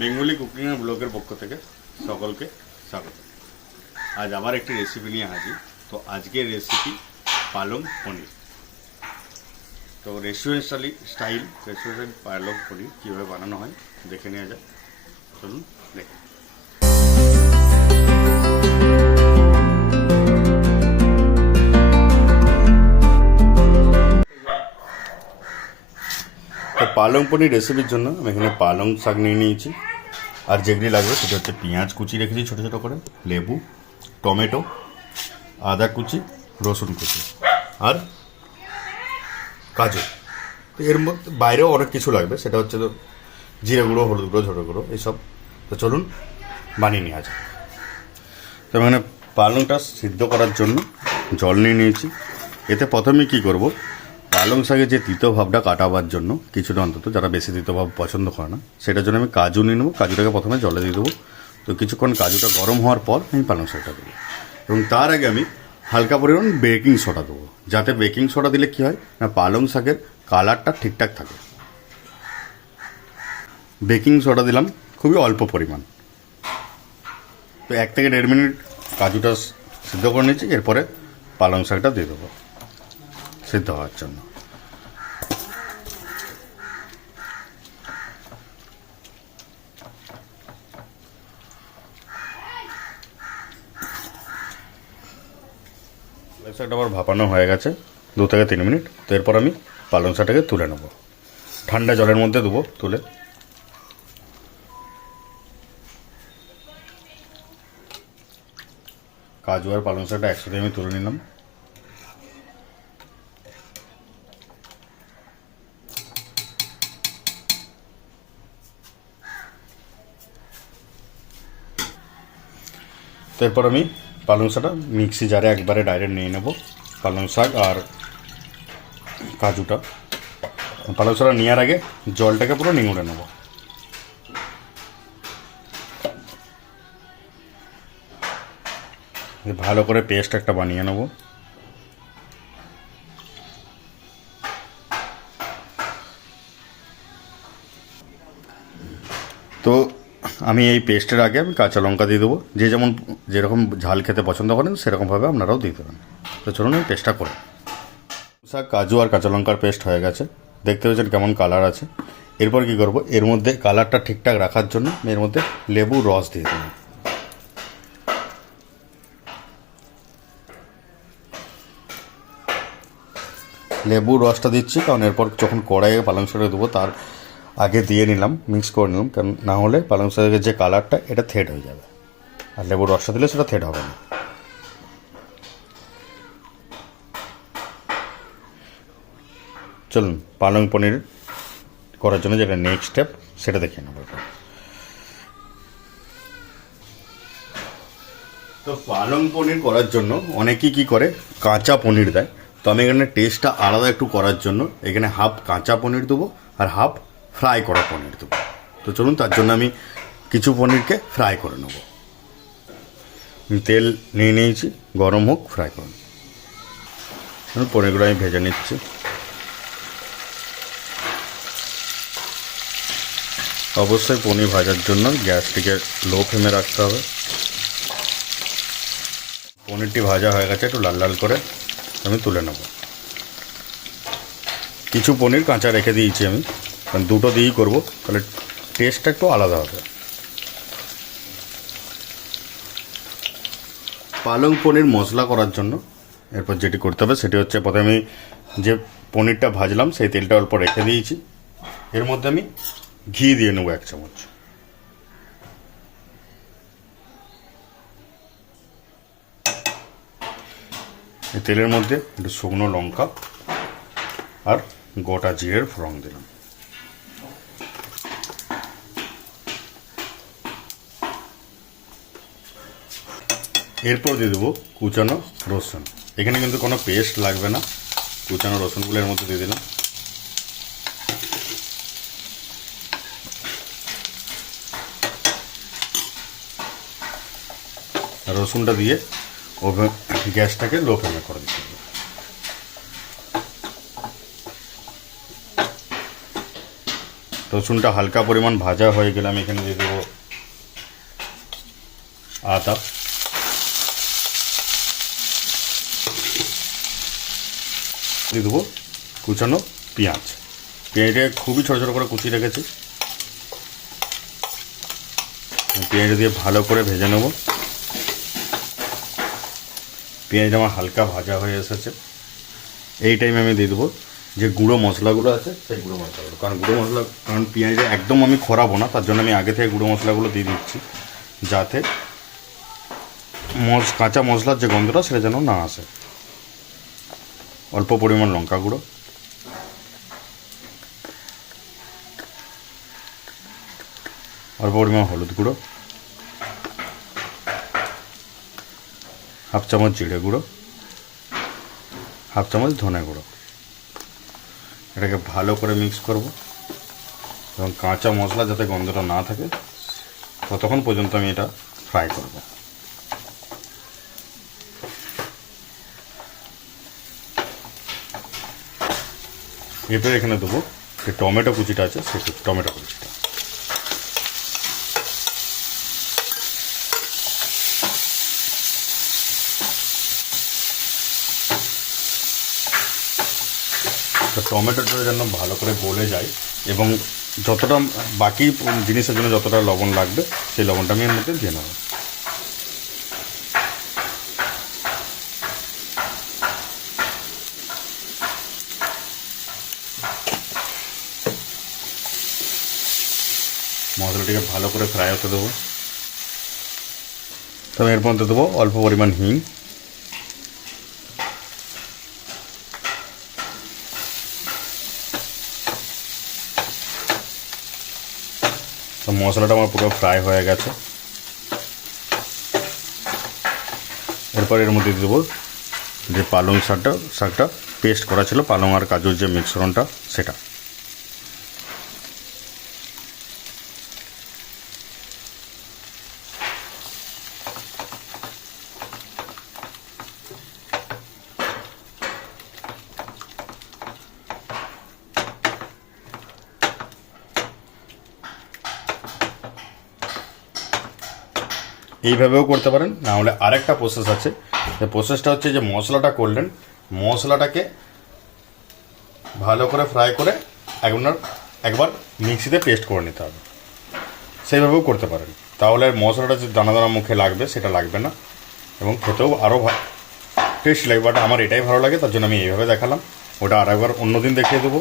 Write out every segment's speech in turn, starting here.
Bengali cooking এর ব্লগের পক্ষ থেকে সকলকে স্বাগত। আজ আবার একটি রেসিপি নিয়ে হাজির। তো আজকের রেসিপি পালং পনির। তো রেস্টুরেন্ট পালং পনির কীভাবে বানানো হয় দেখে নেওয়া যাক। চলুন দেখে। তো পালং পনির রেসিপির জন্য আমি এখানে পালং শাক নিয়ে নিয়েছি। আর যেগুলি লাগবে সেটা হচ্ছে পেঁয়াজ কুচি রেখেছি ছোটো ছোটো করে, লেবু, টমেটো, আদা কুচি, রসুন কুচি আর কাজু। তো এর মধ্যে বাইরেও অনেক কিছু লাগবে, সেটা হচ্ছে তো জিরে গুঁড়ো, হলুদ গুঁড়ো, ছোটো গুঁড়ো এইসব। তো চলুন বানিয়ে নিয়ে যাক। তো এখানে পালংটা সিদ্ধ করার জন্য জল নিয়ে নিয়েছি। এতে প্রথমে কী করব, পালং শাকের যে তিতো ভাবটা কাটাবার জন্য কিছুটা অন্তত, যারা বেশি তিতো ভাব পছন্দ করে না সেটার জন্য আমি কাজু নিয়ে নেবো। কাজুটাকে প্রথমে জলে দিয়ে দেবো। তো কিছুক্ষণ কাজুটা গরম হওয়ার পর আমি পালং শাকটা দেবো, এবং তার আগে আমি হালকা পরিমাণ বেকিং সোডা দেবো, যাতে বেকিং সোডা দিলে কী হয় না, পালং শাকের কালারটা ঠিকঠাক থাকে। বেকিং সোডা দিলাম খুবই অল্প পরিমাণ। তো 1 থেকে 1.5 মিনিট কাজুটা সিদ্ধ করে নিচ্ছি। এরপরে পালং শাকটা দিয়ে দেবো সিদ্ধ হওয়ার জন্য। পালং শাকটা আবার ভাপানো হয়ে গেছে 2 থেকে 3 মিনিট। তো এরপর আমি পালং শাকটাকে তুলে নেব, ঠান্ডা জলের মধ্যে দেবো তুলে। কাজু আর পালং শাকটা একসাথে আমি তুলে নিলাম। তো এরপর আমি পালং শাকটা মিক্সি জারে একবারে ডাইরেক্ট নিয়ে নেব, পালং শাক আর কাজুটা। পালং শাকটা নেওয়ার আগে জলটাকে পুরো নিংড়ে নেব। ভালো করে পেস্ট একটা বানিয়ে নেব। তো আমি এই পেস্টের আগে আমি কাঁচা লঙ্কা দিয়ে দেবো। যেরকম ঝাল খেতে পছন্দ করেন সেরকমভাবে আপনারাও দিয়ে দেবেন। তো চলুন আমি পেস্টটা করে। শাক, কাজু আর কাঁচা লঙ্কার পেস্ট হয়ে গেছে, দেখতে পেয়েছেন কেমন কালার আছে। এরপর কি করব, এর মধ্যে কালারটা ঠিকঠাক রাখার জন্য এর মধ্যে লেবু রস দিয়ে দেবো। লেবুর রসটা দিচ্ছি কারণ এরপর যখন কড়াইয়ে পালং শাকটা দেবো তার আগে দিয়ে নিলাম, মিক্স করে নিলাম, কারণ না হলে পালং শাকের যে কালারটা এটা থেড হয়ে যাবে, আর লেবুর রসটা দিলে সেটা থেড হবে না। চলুন পালং পনির করার জন্য যেটা নেক্সট স্টেপ সেটা দেখে নেব। তো পালং পনির করার জন্য অনেকেই কী করে, কাঁচা পনির দেয়। তো আমি এখানে টেস্টটা আলাদা একটু করার জন্য এখানে হাফ কাঁচা পনির দেবো আর হাফ ফ্রাই করা পনির দেবো। তো চলুন তার জন্য আমি কিছু পনিরকে ফ্রাই করে নেব। তেল নিয়ে নিয়েছি, গরম হোক, ফ্রাই করুন। পনিরগুলো আমি ভেজে নিচ্ছি। অবশ্যই পনির ভাজার জন্য গ্যাসটিকে লো ফ্লেমে রাখতে হবে। পনিরটি ভাজা হয়ে গেছে, একটু লাল লাল করে আমি তুলে নেব। কিছু পনির কাঁচা রেখে দিয়েছি আমি, কারণ দুটো দিয়েই করবো, তাহলে টেস্টটা একটু আলাদা হবে। পালং পনির মশলা করার জন্য এরপর যেটি করতে হবে সেটি হচ্ছে, প্রথমে আমি যে পনিরটা ভাজলাম সেই তেলটা অল্প রেখে দিয়েছি। এর মধ্যে আমি ঘি দিয়ে নেবো 1 চামচ। এই তেলের মধ্যে একটু শুকনো লঙ্কা আর গোটা জিরের ফোড়ন দিলাম। এরপর দিয়ে দেবো কুচানো রসুন। এখানে কিন্তু কোনো পেস্ট লাগবে না, কুচানো রসুনগুলো এর মধ্যে দিয়ে দিলাম। রসুনটা দিয়ে গ্যাসটাকে লো ফ্লেমে করে দিতে হবে। তো রসুনটা হালকা পরিমাণ ভাজা হয়ে গেলে আমি এখানে দিয়ে দেবো আদা, দিয়ে দেবো কুচানো পেঁয়াজ। পেঁয়াজটা খুবই ছোটো ছোটো করে কুচি রেখেছি। পেঁয়াজটা দিয়ে ভালো করে ভেজে নেব। পেঁয়াজ আমার হালকা ভাজা হয়ে এসেছে। এই টাইমে আমি দিয়ে দেবো যে গুঁড়ো মশলাগুলো আছে সেই গুঁড়ো মশলাগুলো, কারণ পেঁয়াজটা একদম আমি খরাবো না, তার জন্য আমি আগে থেকে গুঁড়ো মশলাগুলো দিয়ে দিচ্ছি, যাতে কাঁচা মশলার যে গন্ধটা সেটা যেন না আসে। অল্প পরিমাণ লঙ্কা গুঁড়ো, অল্প পরিমাণ হলুদ গুঁড়ো, হাফ চামচ জিরে গুঁড়ো, হাফ চামচ ধনে গুঁড়ো। এটাকে ভালো করে মিক্স করব এবং কাঁচা মশলা যাতে গন্ধটা না থাকে ততক্ষণ পর্যন্ত আমি এটা ফ্রাই করব। এরপরে এখানে দেবো যে টমেটো কুচিটা আছে সেই টমেটো কুচিটা। তো টমেটোটা যেন ভালো করে গলে যায় এবং যতটা বাকি জিনিসের জন্য যতটা লবণ লাগবে সেই লবণটা আমি এর মধ্যে দিয়ে নেব। মশলাটিকে ভালো করে ফ্রাই হতে দেবো। তবে এর মধ্যে দেবো অল্প পরিমাণ হিং, তো মশলাটা আমার পুরো ফ্রাই হয়ে গেছে। এরপর এর মধ্যে দেবো যে পালং শাকটা পেস্ট করা ছিল, পালং আর কাজুর যে মিশ্রণটা সেটা। এইভাবেও করতে পারেন, না হলে আরেকটা প্রসেস আছে। যে প্রসেসটা হচ্ছে যে মশলাটা করলেন, মশলাটাকে ভালো করে ফ্রাই করে একবার মিক্সিতে পেস্ট করে নিতে হবে। সেইভাবেও করতে পারেন, তাহলে মশলাটা যে দানা দানা মুখে লাগবে সেটা লাগবে না এবং খেতেও আরও টেস্ট লাগবে। বাট আমার এটাই ভালো লাগে, তার জন্য আমি এইভাবে দেখালাম। ওটা আরেকবার অন্যদিন দেখিয়ে দেবো।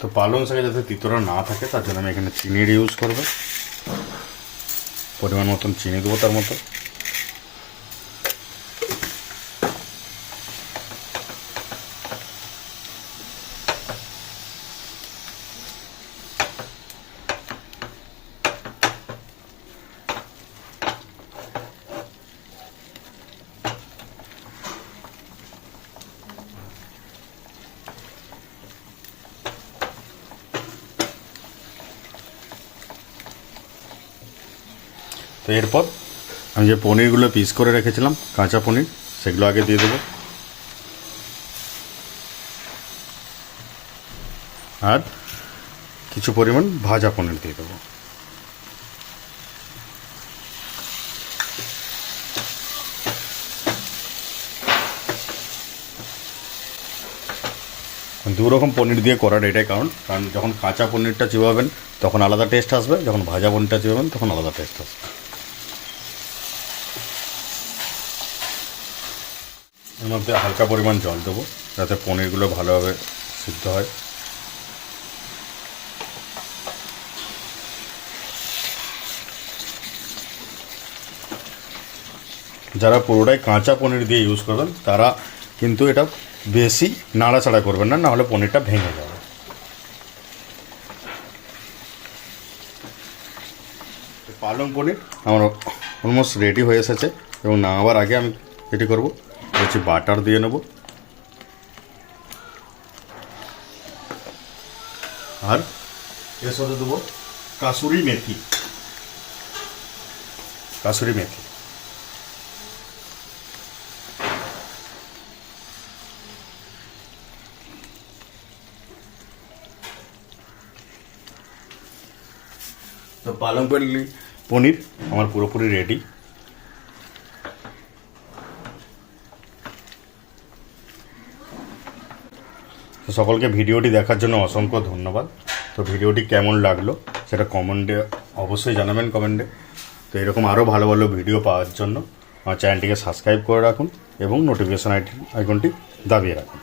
তো পালং শাকে যাতে তিতোটা না থাকে তার জন্য আমি এখানে চিনির ইউজ করবো। পরিমাণ মতন চিনি দেবো তার মতো। তো এরপর আমি যে পনিরগুলো পিস করে রেখেছিলাম, কাঁচা পনির, সেগুলো আগে দিয়ে দেবো। আর কিছু পরিমাণ ভাজা পনির দিয়ে দেবো। দু রকম পনির দিয়ে করার এটাই কারণ যখন কাঁচা পনিরটা চিবাবেন তখন আলাদা টেস্ট আসবে, যখন ভাজা পনিরটা চিবাবেন তখন আলাদা টেস্ট আসবে। এর মধ্যে হালকা পরিমাণ জল দেবো যাতে পনিরগুলো ভালোভাবে সিদ্ধ হয়। যারা পুরোটাই কাঁচা পনির দিয়ে ইউজ করবেন তারা কিন্তু এটা বেশি নাড়াচাড়া করবেন না, নাহলে পনিরটা ভেঙে যাবে। পালং পনির আমার অলমোস্ট রেডি হয়ে এসেছে এবং নামাবার আগে আমি এটি করবো হচ্ছে বাটার দিয়ে নেব। আর এর সাথে দেবো কাসুরি মেথি। কাসুরি মেথি তো পালং পনির আমার পুরোপুরি রেডি। তো সকলকে ভিডিওটি দেখার জন্য অসংখ্য ধন্যবাদ। তো ভিডিওটি কেমন লাগলো সেটা কমেন্টে অবশ্যই জানাবেন কমেন্টে। তো এরকম আরও ভালো ভালো ভিডিও পাওয়ার জন্য আমার চ্যানেলটিকে সাবস্ক্রাইব করে রাখুন এবং নোটিফিকেশন আইকনটি দাবিয়ে রাখুন।